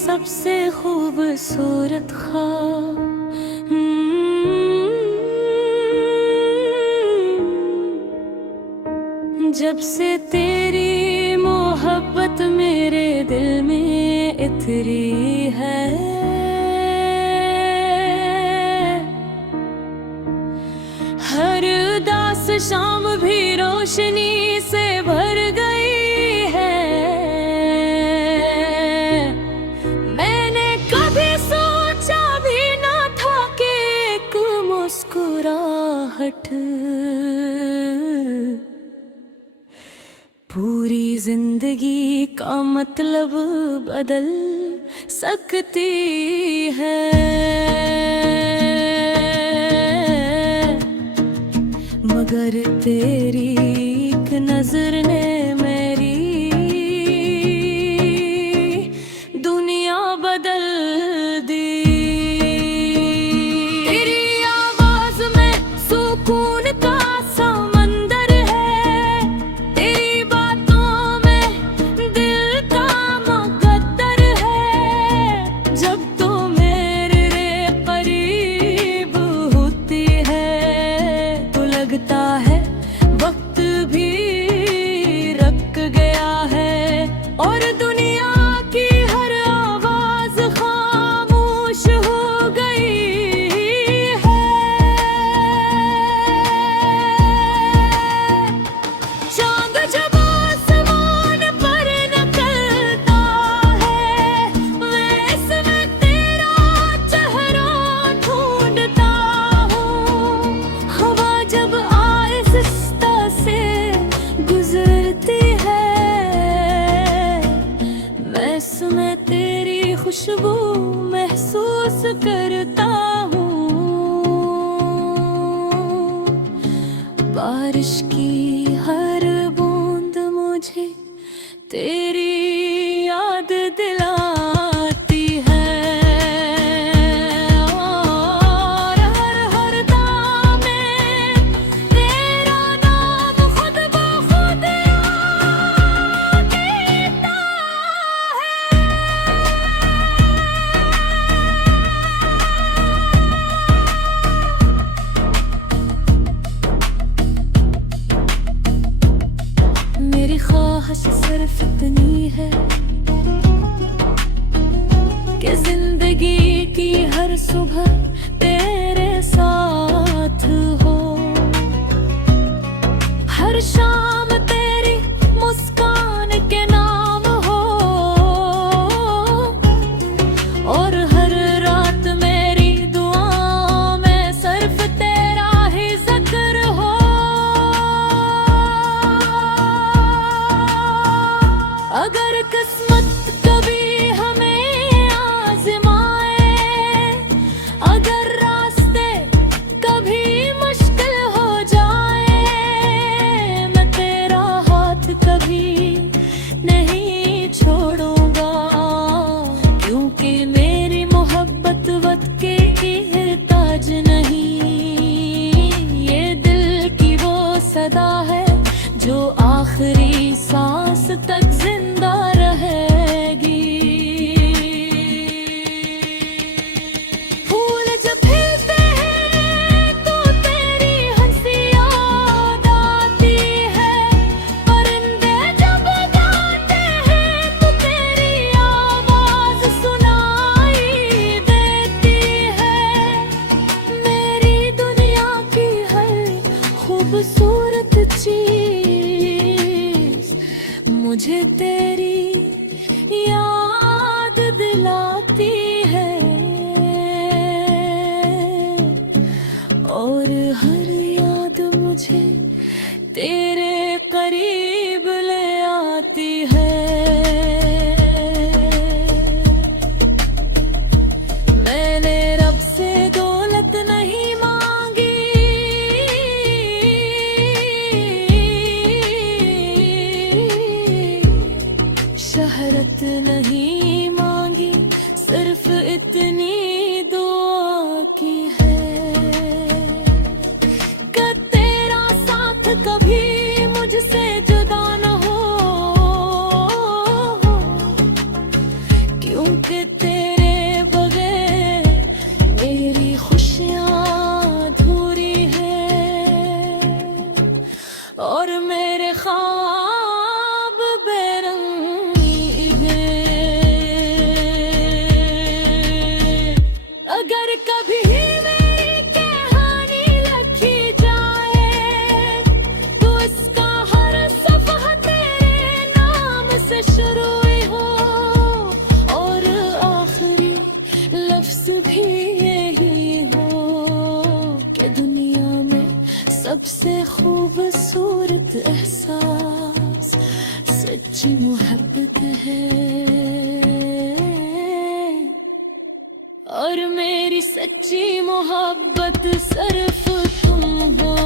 सबसे खूबसूरत ख्वाब। जब से तेरी मोहब्बत मेरे दिल में इतरी है, हर उदास शाम भी रोशनी से भर गई है। मैंने कभी सोचा भी ना था कि एक मुस्कुराहट पूरी जिंदगी का मतलब बदल सकती है। मगर तेरी एक नजर ने मेरी दुनिया बदल दी। तेरी आवाज में सुकून का समंदर है, तेरी बातों में दिल का मुकद्दर है। जब तो मेरे करीब होती है तो लगता है वक्त भी रुक गया है, और दुनिया की हर आवाज खामोश हो गई है। चांद जब आसमान पर निकलता है, वैसे मैं तेरा चेहरा ढूंढता हूँ। हवा जब आहिस्ता से गुजरती है, मैं तेरी खुशबू महसूस करता हूँ। बारिश की हर बूंद मुझे तेरी याद दिलाती है, और हर दाम में तेरा नाम खुद ब खुद आता है। मेरी ख्वाहिश सिर्फ इतनी है कि जिंदगी की हर सुबह तेरे साथ हो, हर शाम तेरी मुस्कान के नाम हो, और हर रात मेरी दुआओं में सिर्फ तेरा ही जिक्र हो। अगर किस्मत कभी हमें आज़माए, अगर रास्ते कभी मुश्किल हो जाए, मैं तेरा हाथ कभी नहीं छोड़ूंगा, क्योंकि मेरी सबसे खूबसूरत एहसास सच्ची मोहब्बत है, और मेरी सच्ची मोहब्बत सिर्फ तुम हो।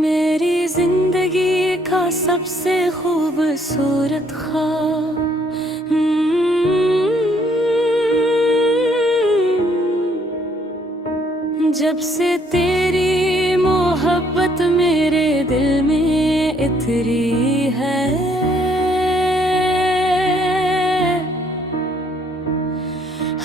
मेरी जिंदगी का सबसे खूबसूरत ख्वाब जब से तेरी मोहब्बत मेरे दिल में इतरी है,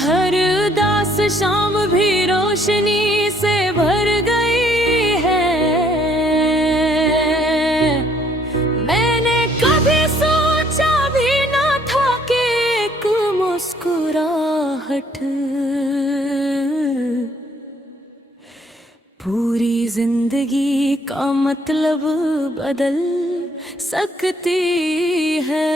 हर उदास शाम भी रोशनी से भर गई है। मैंने कभी सोचा भी ना था कि एक मुस्कुराहट पूरी जिंदगी का मतलब बदल सकती है।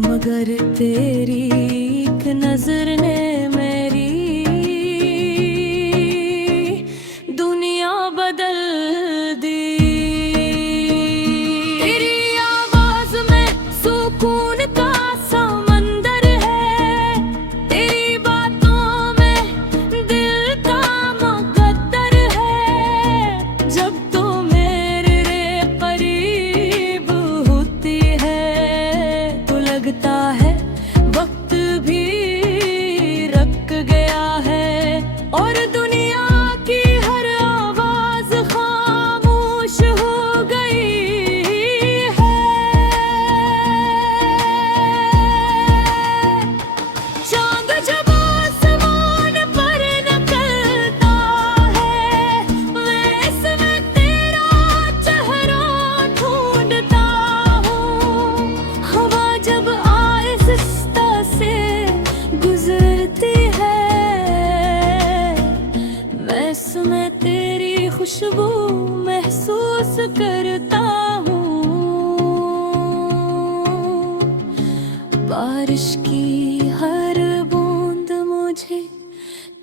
मगर तेरी एक नजर ने मेरी दुनिया बदल दी। तेरी आवाज में सुकून का समंदर है, तेरी बातों में दिल का मुकद्दर है। जब तो मेरे करीब होती है तो लगता है वक्त भी रुक गया है, और दुनिया की हर आवाज खामोश हो गई है। चांद जब आसमान पर निकलता है, वैसे मैं तेरा चेहरा ढूंढता हूँ। हवा जब आहिस्ता से गुजरती है, मैं तेरी खुशबू महसूस करता हूँ। बारिश की हर बूंद मुझे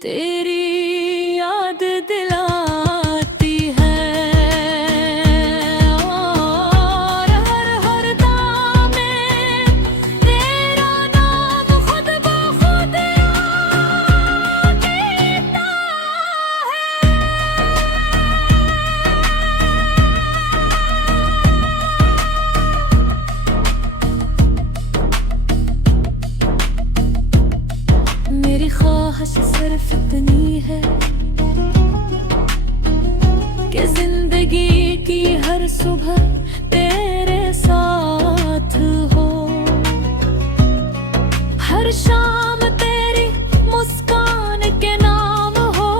तेरी याद दिलाती है, और हर दाम में तेरा नाम खुद ब खुद देता है। मेरी ख्वाहिश सिर्फ इतनी है कि जिंदगी की हर सुबह तेरे साथ हो, हर शाम तेरी मुस्कान के नाम हो,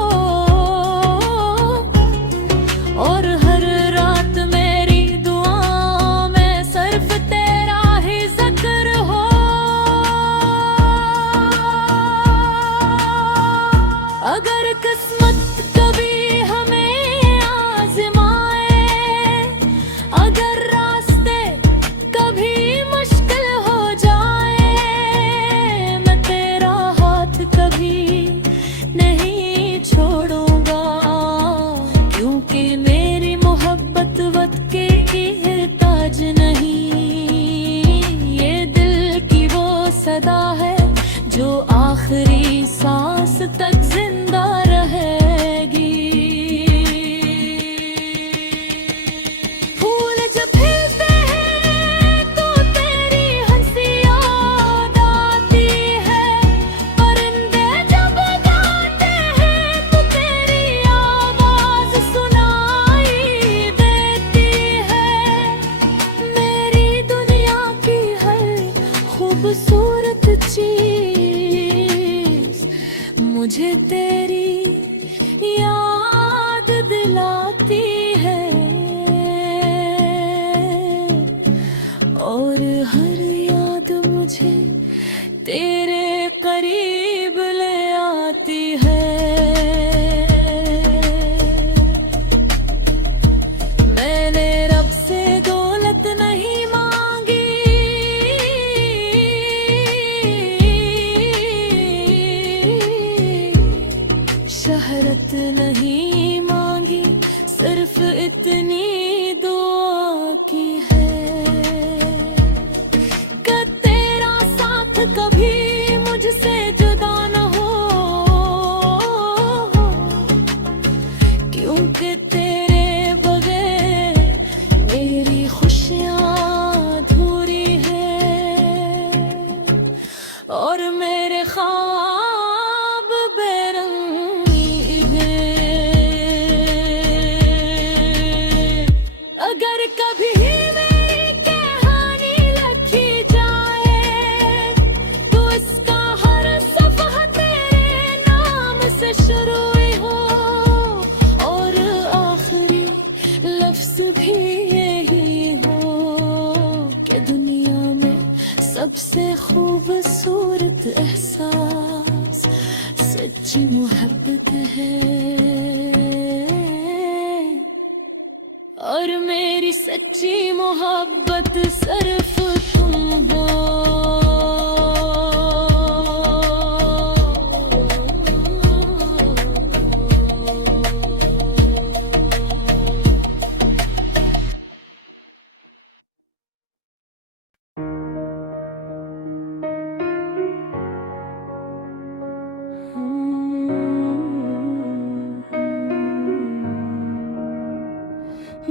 और हर रात मेरी दुआओं में सिर्फ तेरा ही जिक्र हो। अगर किस्मत कभी हमें आजमाए, अगर रास्ते कभी मुश्किल हो जाए, मैं तेरा हाथ कभी नहीं छोड़ूंगा, क्योंकि मेरी मोहब्बत वक्त के ताज नहीं। ये दिल की वो सदा है जो आखिरी सांस तक जिंदा रहेगी। फूल जब खिलते हैं तो तेरी हंसी याद आती है, परिंदे जब गाते हैं तो तेरी आवाज सुनाई देती है। मेरी दुनिया की हर खूबसूरत चीज मुझे तेरी याद दिलाती है। शहरत नहीं मांगी, सिर्फ इतनी दुआ की है कि तेरा साथ कभी मुझसे जुदा न हो, क्योंकि तेरे बगैर मेरी खुशियाँ अधूरी है और मेरे ख्वाब बेरंगी है। अगर कभी मेरी कहानी लिखी जाए तो इसका हर सफ़हा तेरे नाम से शुरू हो और आखिरी लफ्ज़ भी यही हो कि दुनिया में सबसे खूबसूरत एहसास सच्ची मोहब्बत है और मेरी सच्ची मोहब्बत सिर्फ तुम हो।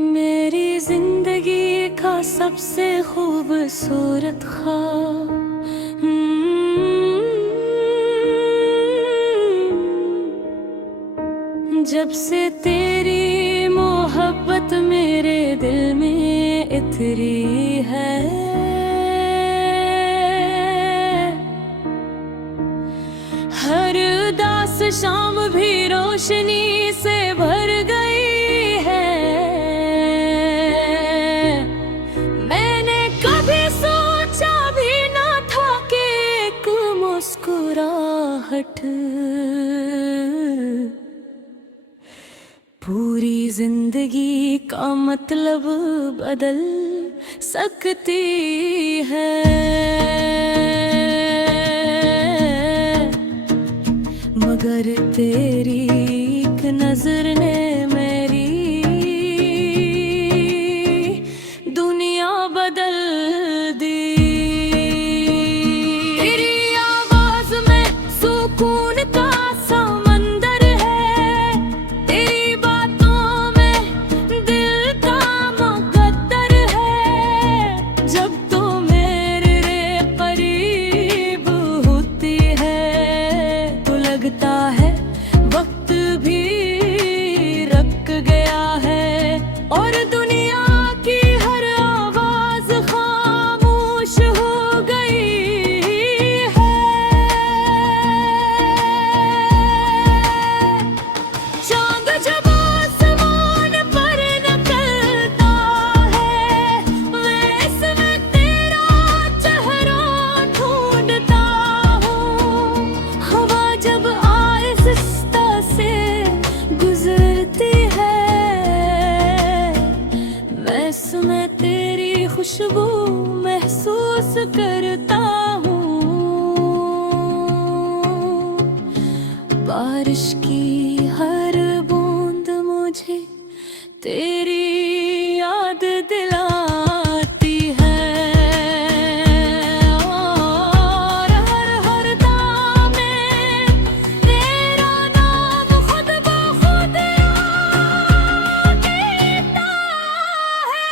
मेरी जिंदगी का सबसे खूबसूरत ख्वाब जब से तेरी मोहब्बत मेरे दिल में इतरी है, हर उदास शाम भी रोशनी से भर गई है। मैंने कभी सोचा भी ना था कि एक मुस्कुराहट पूरी जिंदगी का मतलब बदल सकती है। मगर तेरी एक नजर ने मेरी दुनिया बदल दी। तेरी आवाज में सुकून का समंदर है, तेरी बातों में दिल का मुकद्दर है। जब तो मेरे करीब होती है तो लगता है वक्त भी रक गया है और दुनिया की हर आवाज खामोश हो गई है। चांद जब आसमान पर निकलता है, वैसे मैं तेरा चेहरा ढूंढता हूँ। हवा जब आहिस्ता से गुजरती है, वैसे मैं तेरी खुशबू महसूस करता हूँ। बारिश की हर बूंद मुझे तेरी याद दिलाती है और हर दाम में तेरा नाम खुद ब खुद देता है।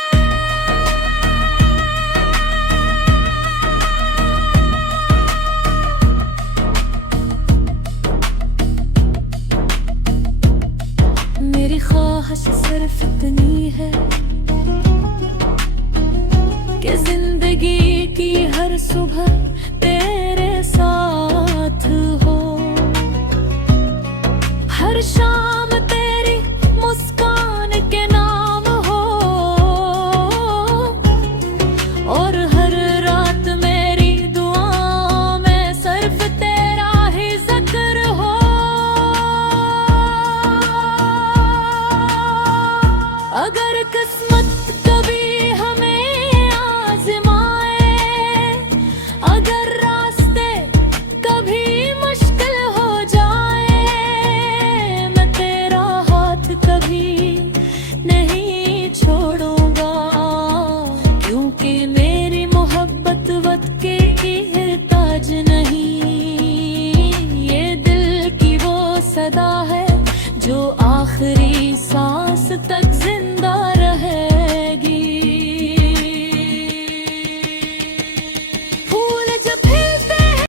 मेरी ख्वाहिश सिर्फ इतनी है कि जिंदगी की हर सुबह तेरे साथ हो, हर शाम तेरी मुस्कान के नाम हो और हर रात मेरी दुआओं में सिर्फ तेरा ही जिक्र हो। अगर किस्मत कभी हमें आजमाए, अगर रास्ते कभी मुश्किल हो जाए, जो